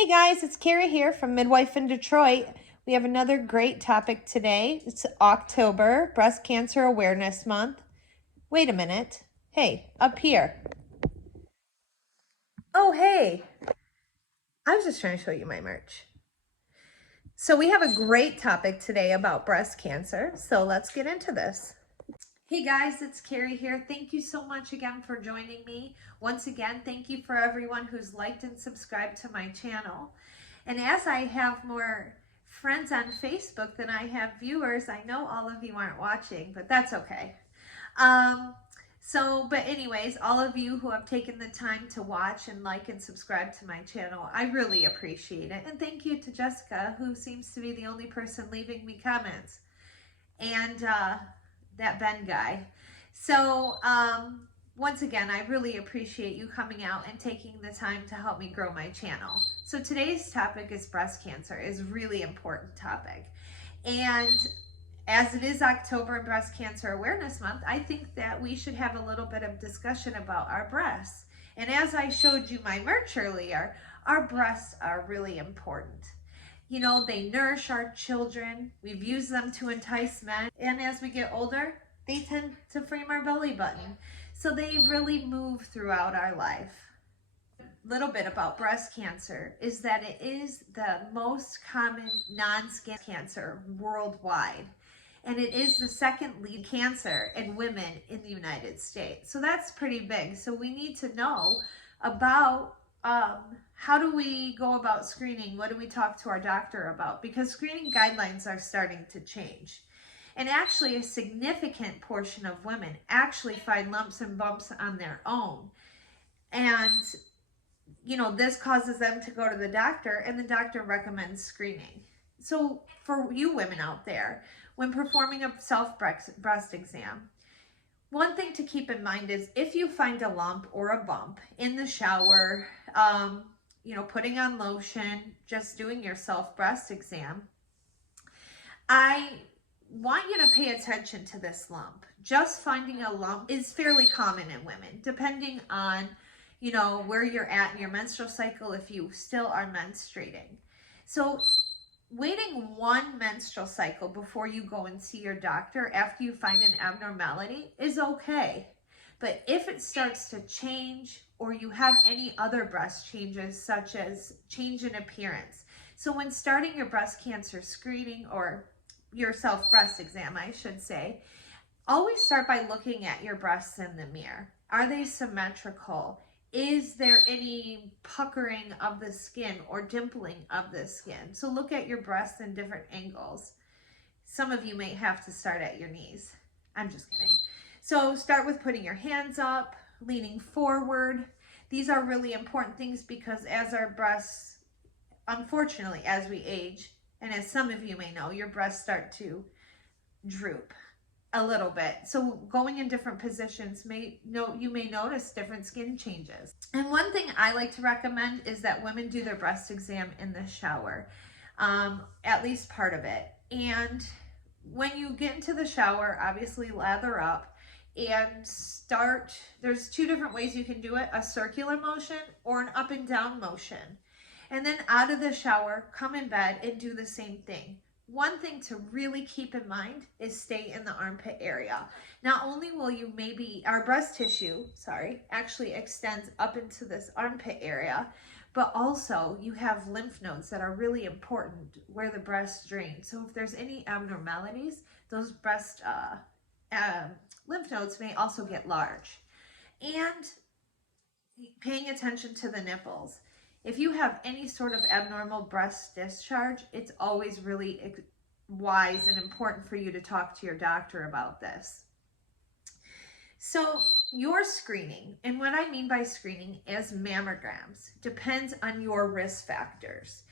Hey guys, it's Carrie here from Midwife in Detroit. We have another great topic today. It's October, Breast Cancer Awareness Month. Wait a minute. Hey, up here. Oh, hey. I was just trying to show you my merch. So we have a great topic today about breast cancer. So let's get into this. Hey guys, it's Carrie here. Thank you so much again for joining me. Once again, thank you for everyone who's liked and subscribed to my channel. And as I have more friends on Facebook than I have viewers, I know all of you aren't watching, but that's okay. But anyways, all of you who have taken the time to watch and like and subscribe to my channel, I really appreciate it. And thank you to Jessica, who seems to be the only person leaving me comments. And that Ben guy. So once again, I really appreciate you coming out and taking the time to help me grow my channel. So today's topic is breast cancer. Is a really important topic. And as it is October and Breast Cancer Awareness Month, I think that we should have a little bit of discussion about our breasts. And as I showed you my merch earlier, our breasts are really important. You know, they nourish our children. We've used them to entice men. And as we get older, they tend to frame our belly button. So they really move throughout our life. A little bit about breast cancer is that it is the most common non-skin cancer worldwide. And it is the second lead cancer in women in the United States. So that's pretty big. So we need to know about how do we go about screening? What do we talk to our doctor about? Because screening guidelines are starting to change. And actually a significant portion of women actually find lumps and bumps on their own. And, you know, this causes them to go to the doctor and the doctor recommends screening. So for you women out there, when performing a self-breast exam, one thing to keep in mind is if you find a lump or a bump in the shower, you know, putting on lotion, just doing your self-breast exam, I want you to pay attention to this lump. Just finding a lump is fairly common in women, depending on, you know, where you're at in your menstrual cycle, if you still are menstruating. So waiting one menstrual cycle before you go and see your doctor after you find an abnormality is okay. But if it starts to change or you have any other breast changes, such as change in appearance. So when starting your breast cancer screening or your self-breast exam, I should say, always start by looking at your breasts in the mirror. Are they symmetrical? Is there any puckering of the skin or dimpling of the skin? So look at your breasts in different angles. Some of you may have to start at your knees. I'm just kidding. So start with putting your hands up, leaning forward. These are really important things because as our breasts, unfortunately, as we age, and as some of you may know, your breasts start to droop a little bit. So going in different positions, you may notice different skin changes. And one thing I like to recommend is that women do their breast exam in the shower, at least part of it. And when you get into the shower, obviously lather up and start. There's two different ways you can do it, a circular motion or an up and down motion. And then out of the shower, come in bed and do the same thing. One thing to really keep in mind is stay in the armpit area. Not only will you our breast tissue, actually extends up into this armpit area, but also you have lymph nodes that are really important where the breast drains. So if there's any abnormalities, those breast lymph nodes may also get large. And paying attention to the nipples. If you have any sort of abnormal breast discharge, it's always really wise and important for you to talk to your doctor about this. So your screening, and what I mean by screening is mammograms, depends on your risk factors.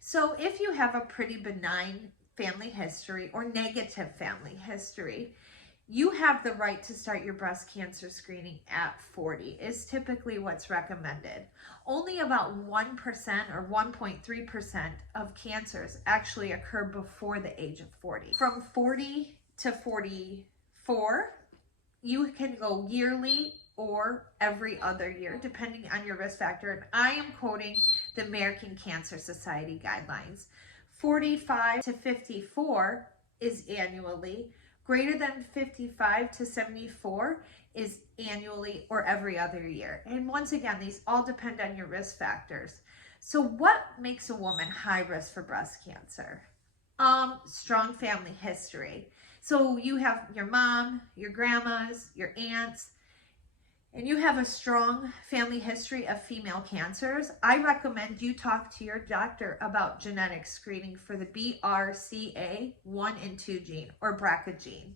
So if you have a pretty benign family history or negative family history, you have the right to start your breast cancer screening at 40 is typically what's recommended. Only about 1% or 1.3% of cancers actually occur before the age of 40. From 40 to 44, you can go yearly or every other year, depending on your risk factor. And I am quoting the American Cancer Society guidelines. 45 to 54 is annually. Greater than 55 to 74 is annually or every other year. And once again, these all depend on your risk factors. So what makes a woman high risk for breast cancer? Strong family history. So you have your mom, your grandmas, your aunts, and you have a strong family history of female cancers, I recommend you talk to your doctor about genetic screening for the BRCA1 and 2 gene or BRCA gene.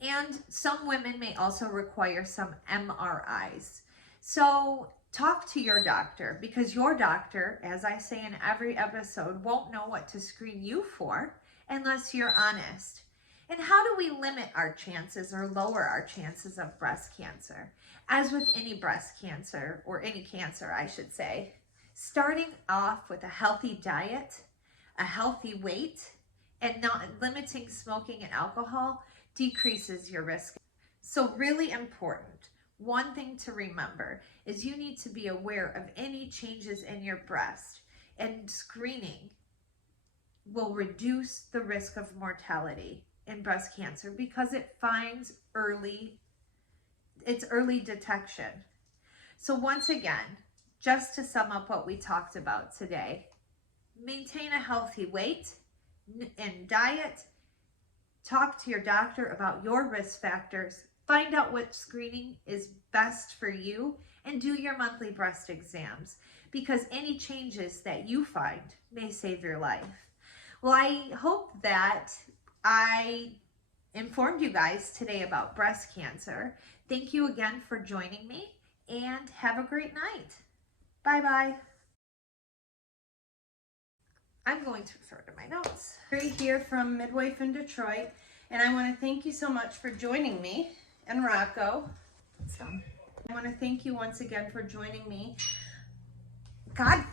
And some women may also require some MRIs. So talk to your doctor, because your doctor, as I say in every episode, won't know what to screen you for unless you're honest. And how do we limit our chances or lower our chances of breast cancer? As with any breast cancer, or any cancer, I should say, starting off with a healthy diet, a healthy weight, and not limiting smoking and alcohol decreases your risk. So really important. One thing to remember is you need to be aware of any changes in your breast, and screening will reduce the risk of mortality in breast cancer because it finds it's early detection. So once again, just to sum up what we talked about today, maintain a healthy weight and diet, talk to your doctor about your risk factors, find out what screening is best for you, and do your monthly breast exams, because any changes that you find may save your life. Well, I hope that I informed you guys today about breast cancer. Thank you again for joining me, and have a great night. Bye-bye. I'm going to refer to my notes. Carrie here from Midwife in Detroit, and I want to thank you so much for joining me, and Rocco. I want to thank you once again for joining me. God,